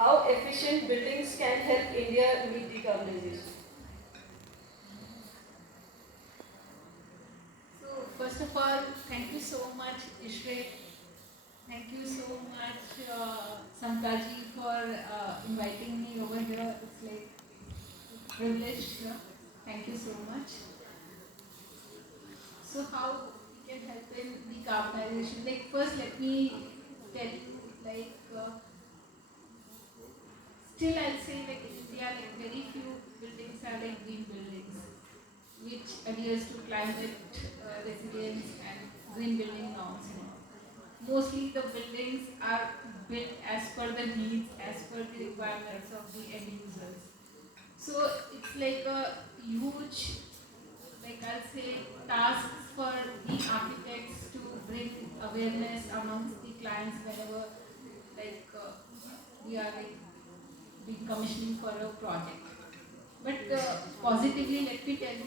how efficient buildings can help India meet decarbonization. So first of all, thank you so much, ISHRAE. Thank you so much, Samtaji, for inviting me over here. It's like a privilege here. Thank you so much. So how we can help in decarbonization? Like first, let me tell you, still I'll say like in India, like very few buildings are like green buildings, which adheres to climate resilience and green building norms. Mostly the buildings are built as per the needs, as per the requirements of the end users. So it's like a huge, like I'll say, tasks for the architects to bring awareness amongst the clients whenever we are like being commissioning for a project. But positively, let me tell you,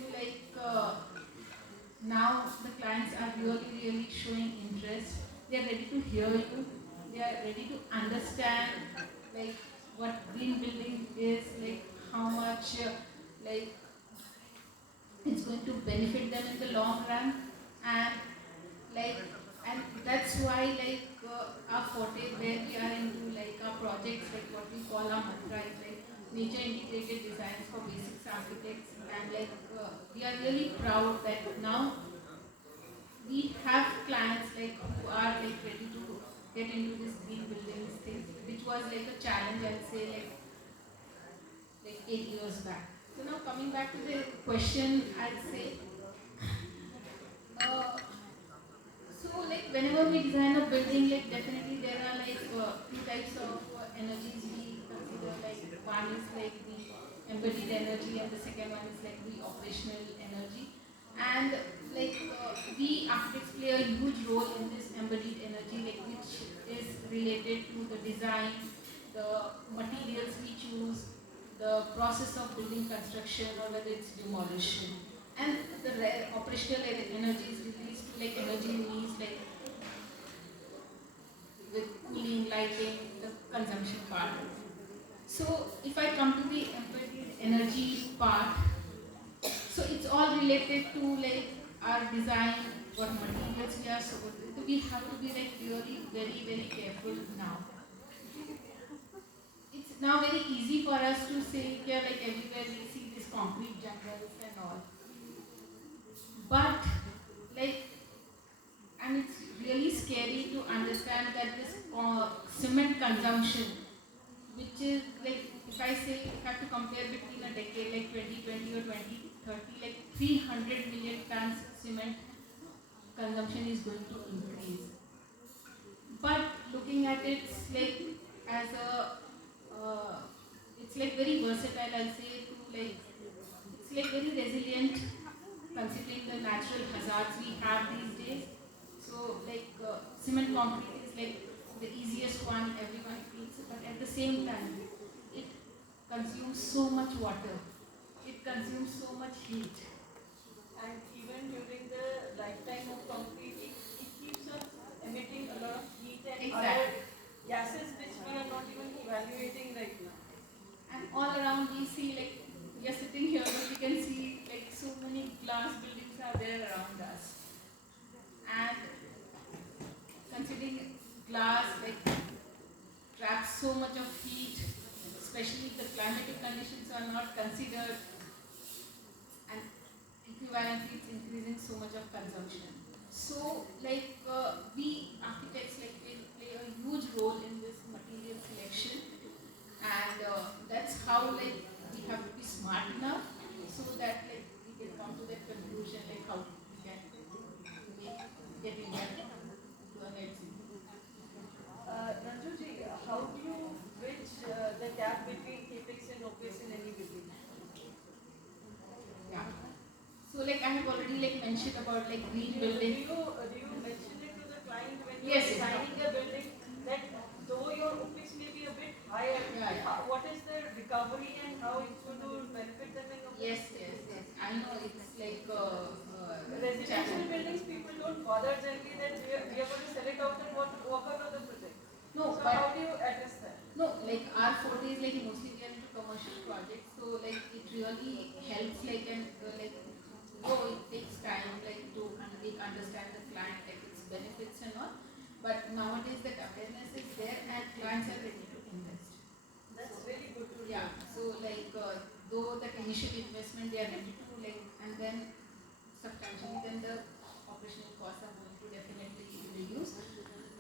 now the clients are really showing interest. They are ready to hear you. They are ready to understand like what green building is, like how much like it's going to benefit them in the long run, and like and that's why our forte where we are into like our projects, like what we call our mantra is like nature integrated designs for basics architects, and we are really proud that now we have clients like who are like ready to get into this green buildings thing, which was like a challenge, I'd say, like 8 years back. So now coming back to the question, I'd say, uh, so like whenever we design a building, like definitely there are like two types of energies we consider. Like one is like the embodied energy, and the second one is like the operational energy. And we architects play a huge role in this embodied energy, like which is related to the design, the materials we choose, the process of building construction, or whether it's demolition. And the operational energy is released to like energy needs, like with cooling, lighting, the consumption part. So if I come to the embodied energy part, so it's all related to like our design, what materials we are, so we have to be like really very careful now. It's now very easy for us to say here, like everywhere we see these concrete jungles and all. But like, and it's really scary to understand that this cement consumption, which is like, if I say, if I have to compare between a decade like 2020 or 2030, like 300 million tons cement consumption is going to increase. But looking at it like as a, it's like very versatile, I'll say, to like, it's like very resilient considering the natural hazards we have these days. So cement concrete is like the easiest one everyone feels, but at the same time, it consumes so much water. It consumes so much heat. And even during the lifetime of concrete, it keeps on emitting a lot of heat and other Exactly. gases which we are not even evaluating right now. And all around we see, like, we are sitting here, but we can see like so many glass buildings are there around us. And considering glass like traps so much of heat, especially if the climatic conditions are not considered, and equivalently it's increasing so much of consumption. So we architects like play a huge role in this material selection, and that's how like we have to be smart enough so that like we can come to that conclusion, like how we can make get India to a net zero. Ranjuji, how do you bridge the gap between capex and OPEX in any building? Yeah. So like I have already like mentioned about like green building. Do you mention it to the client when you Yes, are yes. designing a building that though your OPEX may be a bit higher, Yeah. what is the recovery and how it's going to benefit them in OPEX? Yes. I know it's like Residential challenge. buildings, people don't bother generally that we are going to sell it out and walk out of the project. No, So but how do you address that? No, like our forte is like mostly we are into commercial projects, so like it really helps like and like though it takes time like to understand the client like its benefits and all, but nowadays that awareness is there and clients are ready to invest. That's very good to Yeah, know. so like though that initial investment they are ready to like and then substantially then the operational costs are going to definitely reduce.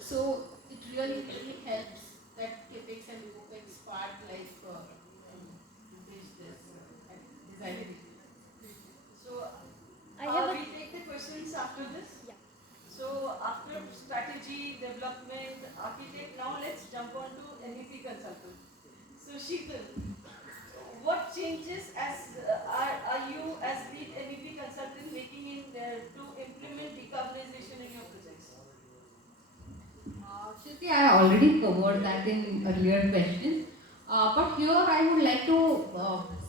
So it really helps that capex and opex part like bridge this design. So, I have a we take the questions after this. yeah. So, after strategy, development, architect, now let's jump on to MEP consultant. So, Sheetal, what changes are you as lead MEP consultant making in to implement decarbonization in your projects? Shruti, I already covered that in earlier questions. But here I would like to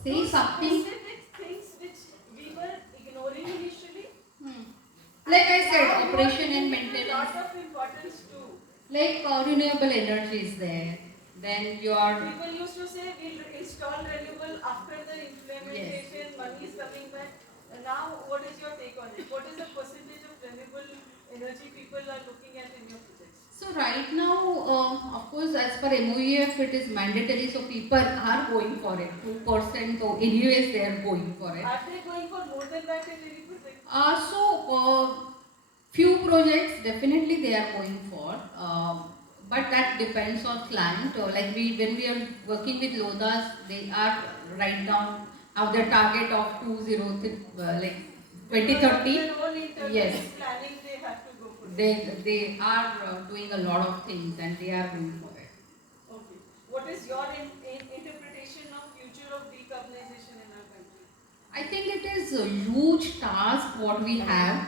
say Those something. specific things which we were ignoring initially. Hmm. Like I said, Now you are operation and giving it a maintenance. lot of importance too. Like renewable energy is there. Then your People used to say we'll install renewable after the implementation, money is coming back. And now, what is your take on it? What is the percentage of renewable energy people are looking at in your projects? so right now, of course, as per MOEF, it is mandatory, so people are going for it. 2%, so anyways, they are going for it. Are they going for more than that in any project? Few projects definitely they are going for, but that depends on client. Like when we are working with Lodas, they are right down of their target of 20 like Because of 2030. their own internal Yes, planning, they have to go for it. they are doing a lot of things and they are going for it. Okay. What is your interpretation of future of decarbonization in our country? I think it is a huge task what we have,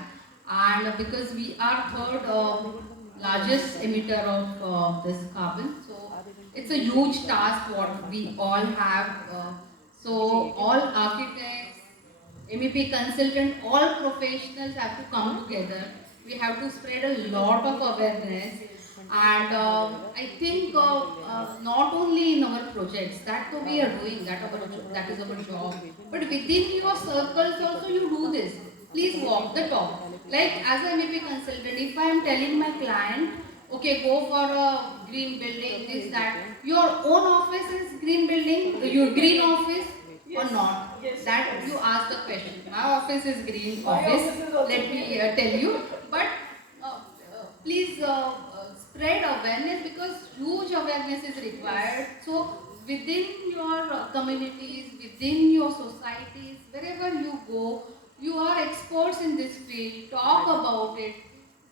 and because we are third largest emitter of this carbon, so it's a huge task what we all have. So all architects, MEP consultant, all professionals have to come together. We have to spread a lot of awareness, and I think not only in our projects that we are doing that is our job, but within your circles also you do this. Please walk the talk. Like as a MEP consultant, if I am telling my client, okay, go for a green building, this that, your own office is green building, your green office or Yes. not? Yes. That you ask the question. My office is green My office. office is also Let me green. tell you, but please spread awareness because huge awareness is required. So within your communities, within your societies, wherever you go, you are experts in this field. Talk about it.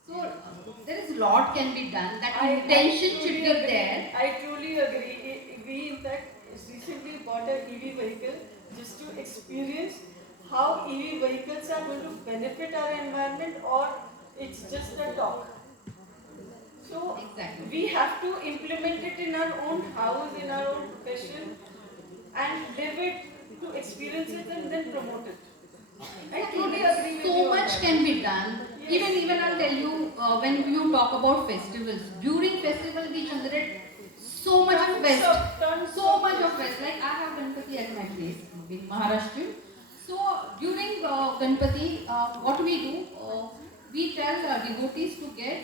So there is a lot can be done. That intention should be there. I truly agree. We in fact recently bought an EV vehicle just to experience how EV vehicles are going to benefit our environment, or it's just a talk. So Exactly. we have to implement it in our own house, in our own profession, and live it to experience it and then promote it. I truly agree with you. So on much that. can be done. Yes. Even I'll tell you when you talk about festivals. During festival we generate so much of waste. So much of waste. Like I have Ganpati at my place in Maharashtra. So during Ganpati, what we do, we tell devotees to get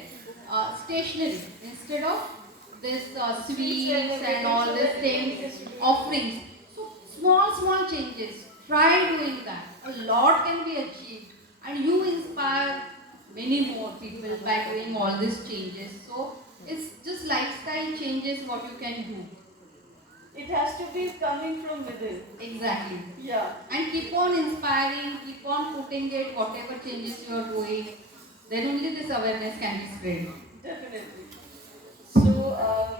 stationery instead of this sweets and all these things, offerings. So small changes. Try doing that. A lot can be achieved, and you inspire many more people by doing all these changes. So it's just lifestyle changes what you can do. It has to be coming from within. Exactly. Yeah. And keep on inspiring, keep on putting it, whatever changes you are doing, then only this awareness can be spread. Definitely. So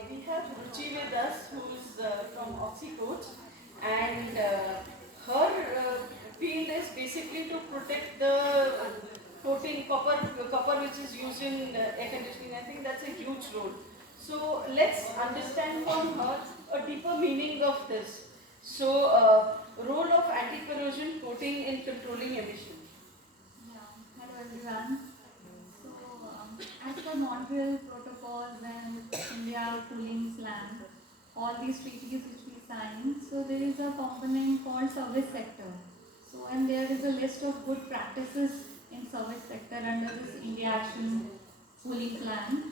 we have Ruchi with us, who's from Oxycoach, and her field is basically to protect the coating copper which is used in air conditioning. I think that's a huge role. So let's understand from her a deeper meaning of this. So role of anti-corrosion coating in controlling emission. Yeah. Hello everyone. So, as per Montreal Protocol, when India cooling slam, all these treaties which we sign, so there is a component called service sector. So, and there is a list of good practices in service sector under this India Action Cooling Plan.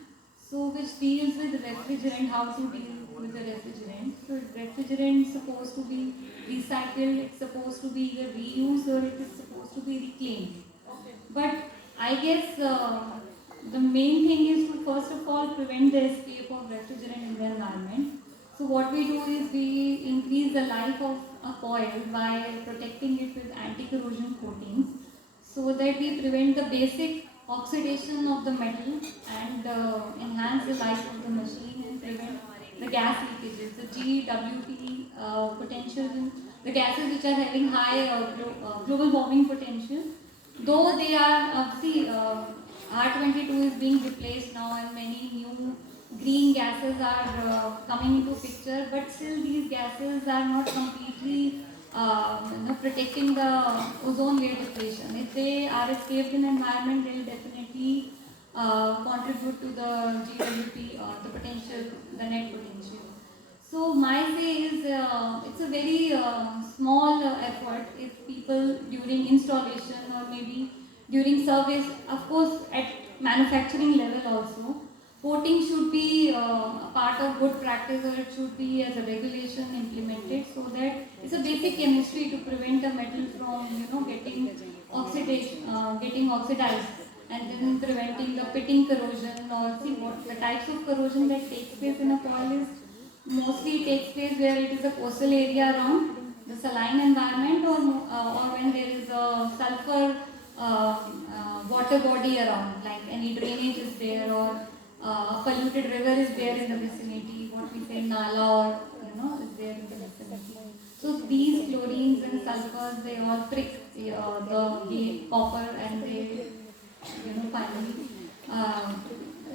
So, which deals with refrigerant, how to deal with the refrigerant. So, refrigerant is supposed to be recycled, it's supposed to be either reused or it is supposed to be reclaimed. But I guess the main thing is to first of all prevent the escape of refrigerant in the environment. So what we do is we increase the life of a coil by protecting it with anti-corrosion coatings so that we prevent the basic oxidation of the metal and enhance the life of the machine and prevent the gas leakages. The GWP potentials in the gases which are having high global warming potential, though they are, R22 is being replaced now and many new green gases are coming into picture, but still these gases are not completely protecting the ozone layer depletion. If they are escaped in the environment, they will definitely contribute to the GWP, the potential, the net potential. So my say is it's a very small effort if people during installation or maybe during service, of course at manufacturing level also, coating should be a part of good practice or it should be as a regulation implemented so that it's a basic chemistry to prevent a metal from getting getting oxidized and then preventing the pitting corrosion or see what the types of corrosion that takes place in a coil is mostly takes place where it is a coastal area around the saline environment or when there is a sulfur water body around, like any drainage is there or polluted river is there in the vicinity, what we say nala or is there in the vicinity. So these chlorines and sulfurs, they all prick the copper and they finally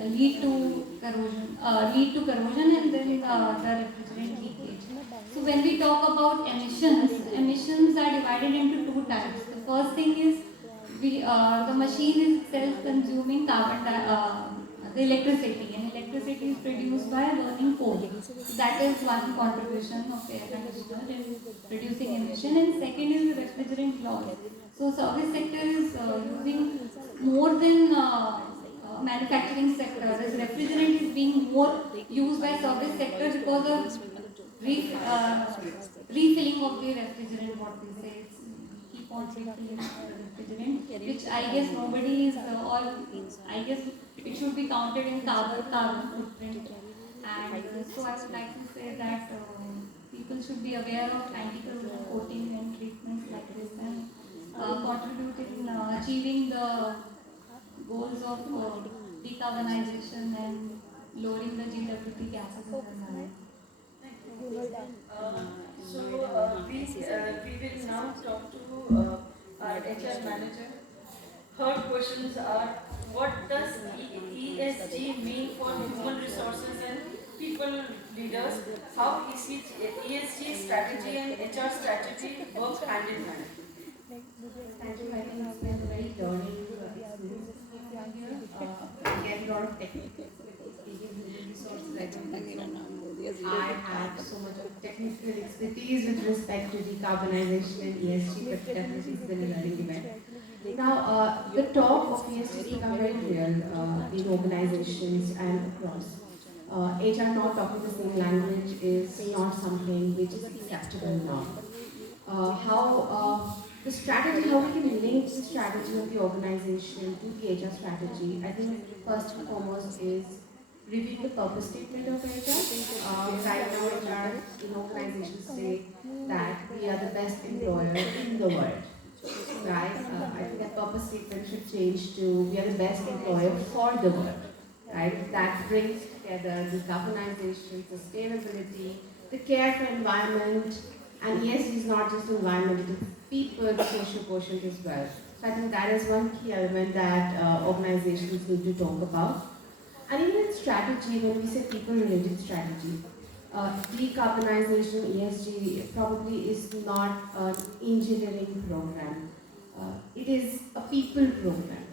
lead to corrosion and then the refrigerant leakage. So when we talk about emissions are divided into two types. The first thing is the machine is itself consuming the electricity, and electricity is produced by burning coal. So that is one contribution of air conditioner in reducing emission, and second is the refrigerant loss. So service sector is using more than manufacturing sector. This refrigerant is being more used by service sector because of refilling of the refrigerant, what we say. It's, keep on refilling refrigerant, which I guess nobody is, I guess it should be counted in carbon footprint. And so I would like to say that people should be aware of anti-corrosion coating and treatments like this and contribute in achieving the goals of decarbonization and lowering the GWP gases in the environment. We will now talk to our HR manager. Her questions are: what does ESG mean for human resources and people leaders? How ESG strategy and HR strategy work hand in hand? Thank you. I think it's been a very learning experience here. I get a lot of technical speaking human resources. I have so much of technical expertise with respect to decarbonization and ESG, but definitely it's been a learning event. Now, the talk of ESG has become very real in organizations and across. HR not talking the same language is not something which is acceptable now. The strategy, how we can link the strategy of the organization to the HR strategy, I think first and foremost is reviewing the purpose statement of HR. Right now, HR in organizations say that we are the best employer in the world. Right? I think that purpose statement should change to we are the best employer for the world. Right? That brings together decarbonization, sustainability, the care for environment, and ESG is not just environment, it is people, the social quotient as well. So I think that is one key element that organizations need to talk about. And even in strategy, when we say people-related strategy, decarbonization, ESG probably is not an engineering program. It is a people program,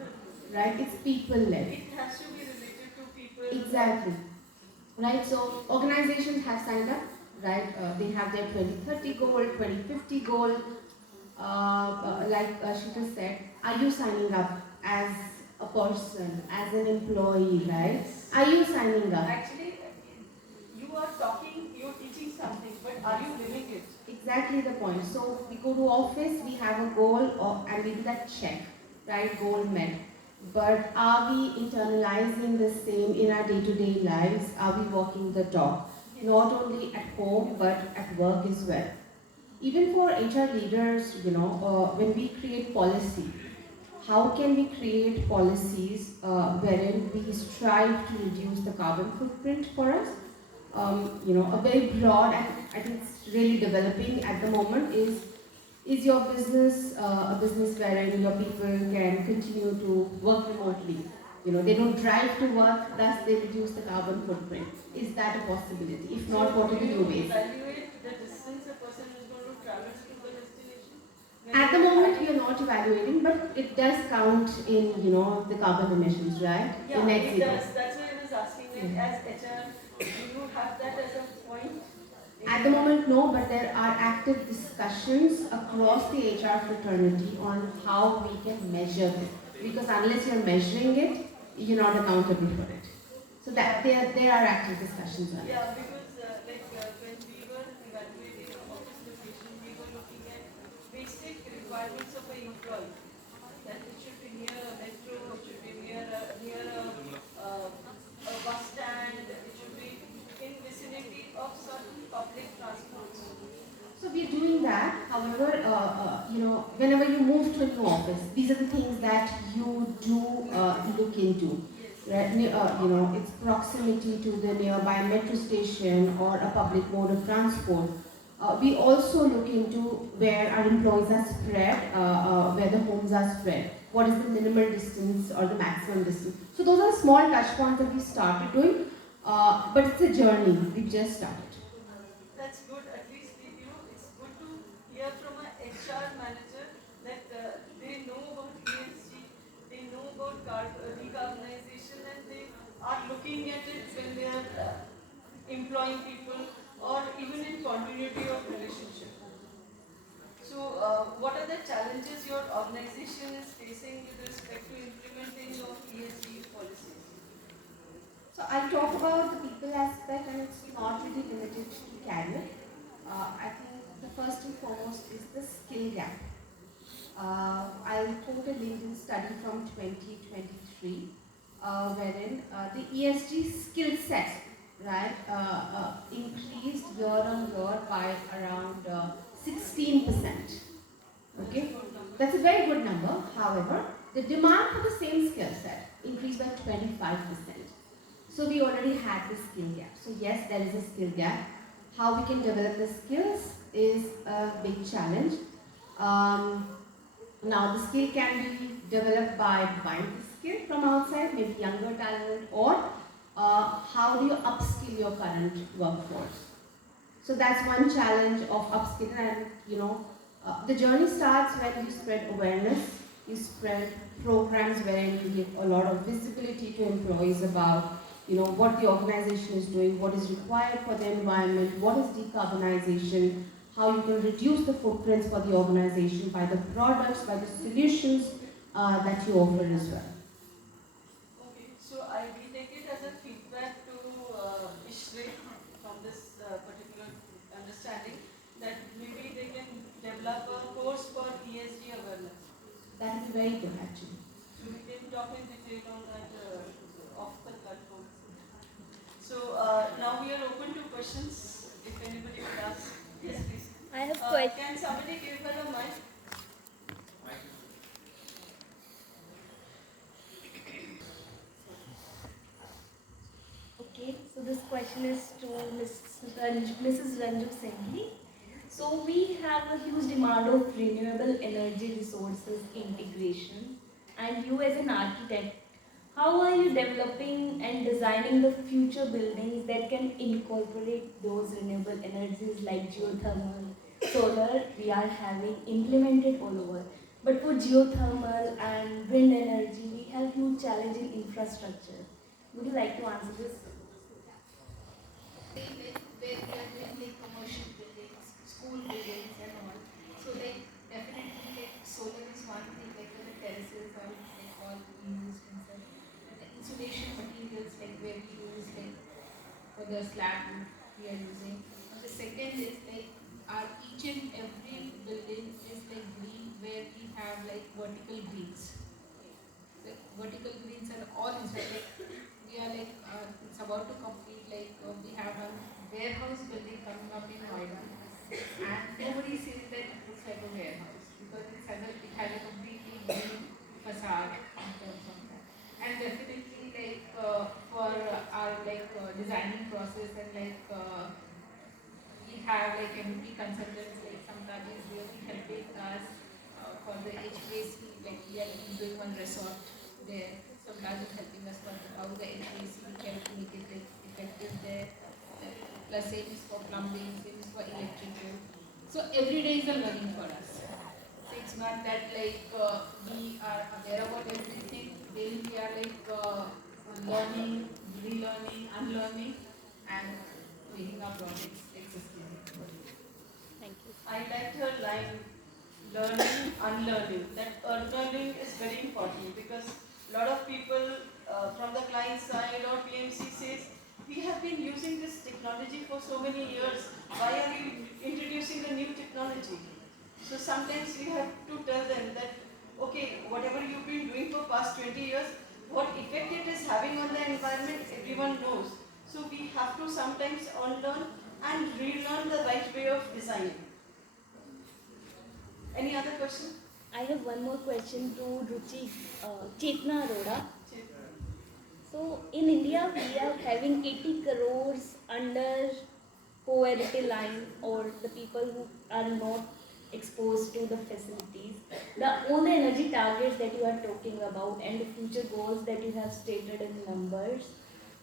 right? It's people-led. It has to be related to people. Exactly. Right, so organizations have signed up, right? They have their 2030 goal, 2050 goal. Like Shita said, are you signing up as a person, as an employee, right? Are you signing up? Actually, you are talking, you're teaching something, but are you living it? Exactly the point. So we go to office, we have a goal, and we do that check, right? Goal met. But are we internalizing the same in our day-to-day lives? Are we walking the talk? Not only at home, but at work as well. Even for HR leaders, when we create policy, how can we create policies wherein we strive to reduce the carbon footprint for us? A very broad, and I think it's really developing at the moment, is your business a business wherein your people can continue to work remotely? They don't drive to work, thus they reduce the carbon footprint. Is that a possibility? If not, what are the new ways? Evaluate the distance a person is going to travel to the destination? At the moment, we are not evaluating, but it does count in, the carbon emissions, right? Yeah, The net it zero. does. That's why I was asking, like, as HR, do you have that as a point? At the moment, no, but there are active discussions across the HR fraternity on how we can measure this. Because unless you're measuring it, you're not accountable for it. So that there are active discussions on it. Yeah, because when we were evaluating the office location, we were looking at basic requirements of an employee. That it should be near a metro, it should be near a bus stand, it should be in vicinity of certain public transports. So we're doing that. However, whenever you move to a new office, these are the things that you do look into. Right? Its proximity to the nearby metro station or a public mode of transport. We also look into where our employees are spread, where the homes are spread. What is the minimal distance or the maximum distance? So those are small touch points that we started doing, but it's a journey. We've just started. That's good. At least it's good to hear from a HR manager that they know about ESG, they know about decarbonization, and they are looking at it when they are employing people or even in continuity of relationship. So, what are the challenges your organization is facing with respect to implementing your ESG policies? So I'll talk about the people aspect, and it's not really limited to career. I think the first and foremost is the skill gap. I'll quote a LinkedIn study from 2023, wherein the ESG skill set, right, increased year on year by around 16%. Okay, that's a very good number. However, the demand for the same skill set increased by 25%. So we already had the skill gap. So yes, there is a skill gap. How we can develop the skills is a big challenge. Now the skill can be developed by buying the skill from outside, maybe younger talent, or how do you upskill your current workforce? So that's one challenge of upskilling, and the journey starts when you spread awareness, you spread programs wherein you give a lot of visibility to employees about what the organization is doing, what is required for the environment, what is decarbonization, how you can reduce the footprints for the organization by the products, by the solutions that you offer as well. Okay, so I will take it as a feedback to ISHRAE from this particular understanding that maybe they can develop a course for ESG awareness. That is very good actually. So we can talk in detail on that off the platform. So now we are open to questions. If anybody would ask, yes please. I have questions. Can somebody give her a mic? Okay, so this question is to Mrs. Ranju Singhi. So we have a huge demand of renewable energy resources integration, and you as an architect, how are you developing and designing the future buildings that can incorporate those renewable energies like geothermal, solar we are having implemented all over. But for geothermal and wind energy, we have huge challenge in infrastructure. Would you like to answer this? the slab wood we are using. And the second is like our each and every building is like green, where we have like vertical greens. The vertical greens are all inside. Like we are like it's about to complete. Like we have a warehouse building coming up in Noida, and nobody says that it looks like a warehouse because it has a completely green facade in terms of that. And definitely like for our like designing process and like we have like MP consultants like Samtaj is really helping us for the HVAC. Like we are doing one resort there. Samtaj is helping us for how the HVAC we can make it like effective there. Plus same is for plumbing, same is for electrical. So every day is a learning for us. So it's not that like we are aware about everything. Daily we are like learning, relearning, unlearning, and making our projects existing. Thank you. I liked her line, learning, unlearning. That unlearning is very important because a lot of people from the client side or PMC says, we have been using this technology for so many years. Why are you introducing a new technology? So sometimes we have to tell them that, okay, whatever you've been doing for past 20 years, what effect it is having on the environment, everyone knows. So we have to sometimes unlearn and relearn the right way of designing. Any other question? I have one more question to Ruchi Chetna Arora. So in India, we are having 80 crores under poverty line, or the people who are not exposed to the facilities. All the energy targets that you are talking about and the future goals that you have stated in numbers,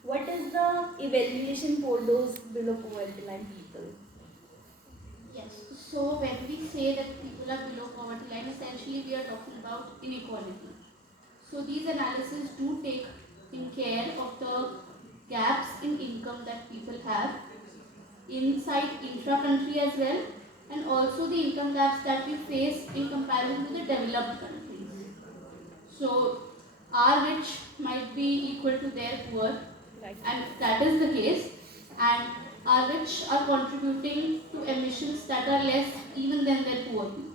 what is the evaluation for those below poverty line people? Yes. So when we say that people are below poverty line, essentially we are talking about inequality. So these analyses do take in care of the gaps in income that people have inside intra-country as well, and also the income gaps that we face in comparison to the developed countries. So our rich might be equal to their poor, Right. and that is the case, and our rich are contributing to emissions that are less even than their poor people.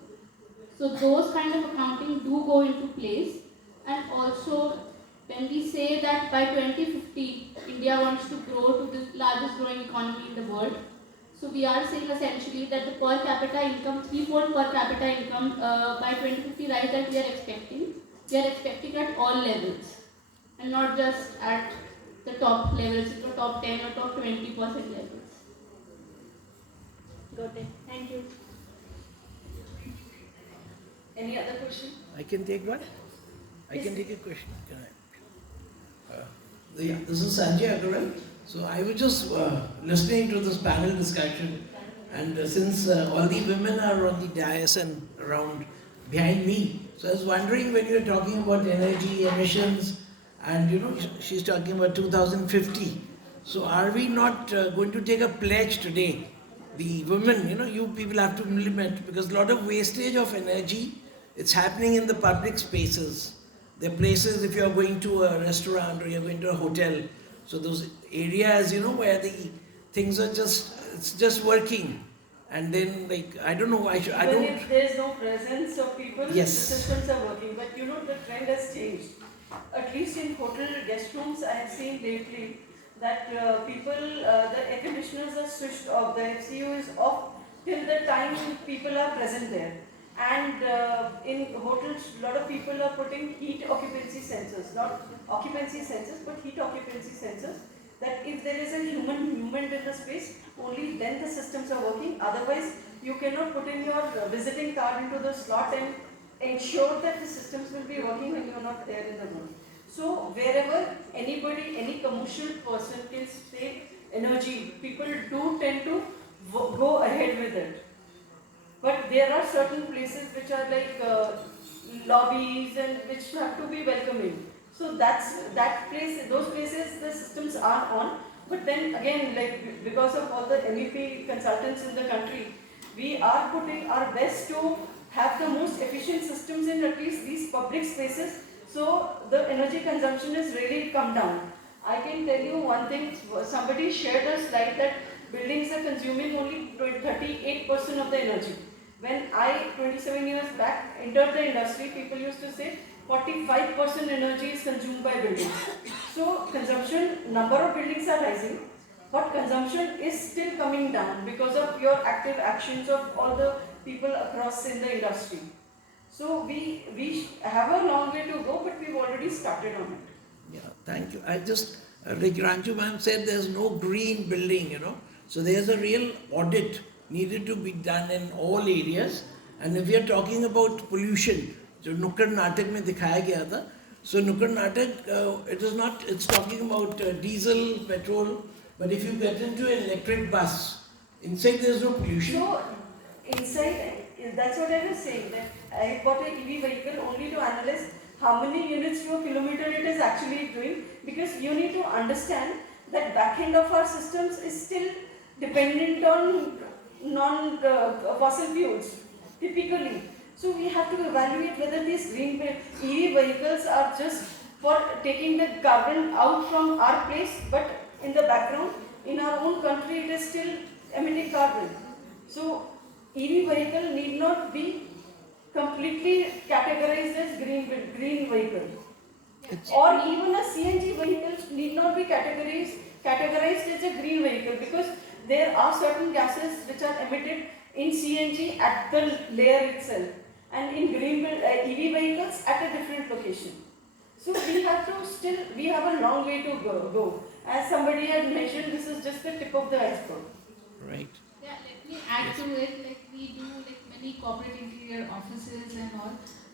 So those kind of accounting do go into place, and also when we say that by 2050 India wants to grow to the largest growing economy in the world, so we are saying essentially that the per capita income, threefold per capita income by 2050 rise that we are expecting at all levels, and not just at the top levels, the top 10 or top 20% levels. Got it. Thank you. Any other question? I can take one? I can take a question. Can I? Yeah, this is Sanjay Agarwal. So I was just listening to this panel discussion, and since all the women are on the dais and around behind me, so I was wondering when you're talking about energy emissions, and she's talking about 2050. So are we not going to take a pledge today? The women, you people have to implement, because a lot of wastage of energy, it's happening in the public spaces. There are places, if you're going to a restaurant or you're going to a hotel, so those areas, where the things are it's just working. And then, like, I don't know, Even if there is no presence of people, Yes. the systems are working. But the trend has changed. At least in hotel guest rooms, I have seen lately that the air conditioners are switched off, the FCU is off till the time people are present there. And in hotels, a lot of people are putting heat occupancy sensors, not occupancy sensors, but heat occupancy sensors, that if there is a human movement in the space, only then the systems are working. Otherwise, you cannot put in your visiting card into the slot and ensure that the systems will be working when you are not there in the room. So wherever anybody, any commercial person can save energy, people do tend to go ahead with it. But there are certain places which are like lobbies and which have to be welcoming. So those places the systems are on. But then again, like because of all the MEP consultants in the country, we are putting our best to have the most efficient systems in at least these public spaces, so the energy consumption is really come down. I can tell you one thing, somebody shared a slide that buildings are consuming only 38% of the energy. When I, 27 years back, entered the industry, people used to say 45% energy is consumed by buildings. So consumption, number of buildings are rising, but consumption is still coming down because of your active actions of all the people across in the industry. So we have a long way to go, but we've already started on it. Yeah, thank you. I just, like Ranju ma'am said, there's no green building, So there's a real audit needed to be done in all areas. And if we are talking about pollution, जो नुक्कड़ नाटक में दिखाया गया था, so नुक्कड़ नाटक, it is not, it's talking about diesel, petrol, but if you get into an electric bus, inside there's no pollution. So inside, that's what I was saying, that I bought an EV vehicle only to analyze how many units to a kilometer it is actually doing, because you need to understand that back end of our systems is still dependent on non-fossil fuels, typically. So we have to evaluate whether these green EV vehicles are just for taking the carbon out from our place, but in the background, in our own country, it is still emitting carbon. So EV vehicle need not be completely categorized as green vehicle. Or even a CNG vehicle need not be categorized as a green vehicle, because there are certain gases which are emitted in CNG at the layer itself, and in green EV vehicles at a different location. So we have a long way to go. As somebody had mentioned, this is just the tip of the iceberg. Right. Yeah, let me add to it. Like we do like many corporate interior offices and all,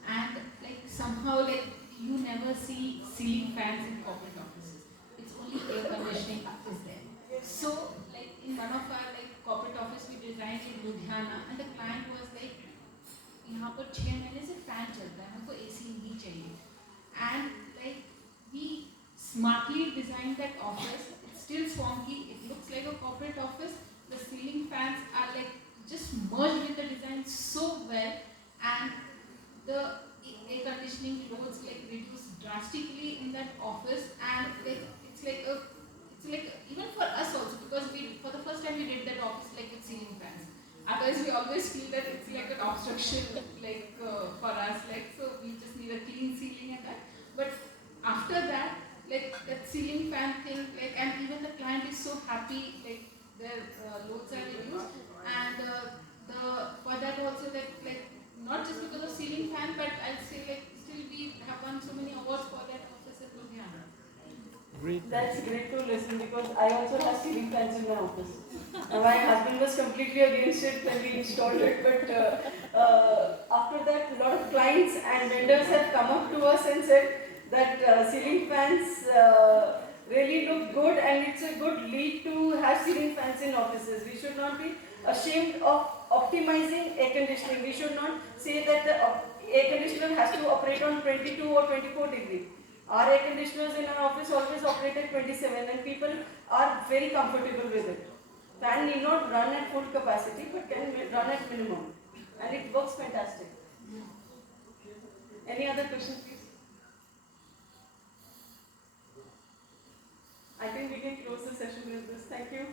and like somehow like you never see ceiling fans in corporate offices. It's only air conditioning is there. So like in one of our like corporate office we designed in Ludhiana, and the client was like, यहाँ पर 6 महीने से fan चलता है, हमको AC नहीं चाहिए. And like we smartly designed that office. It's still swanky. It looks like a corporate office. The ceiling fans are like just merged with the design so well, and the air conditioning loads like reduce drastically in that office, and like it's like even for us also, because we for the first time we did that office like with ceiling fans. Otherwise we always feel that it's like an obstruction like for us, like so we just need a clean ceiling and that. But after that, like that ceiling fan thing, like, and even the client is so happy, like their loads are reduced, and for that also that like not just because of ceiling fan, but I'll say like still we have won so many awards for that office at Ludhiana. Great. That's great to listen, because I also have ceiling fans in my office. My husband was completely against it when we installed it, but after that, a lot of clients and vendors have come up to us and said that ceiling fans really look good, and it's a good lead to have ceiling fans in offices. We should not be ashamed of optimizing air conditioning. We should not say that the air conditioner has to operate on 22 or 24 degrees. Our air conditioners in our office always operate at 27, and people are very comfortable with it. Fan need not run at full capacity, but can run at minimum, and it works fantastic. Any other questions, please? I think we can close the session with this. Thank you.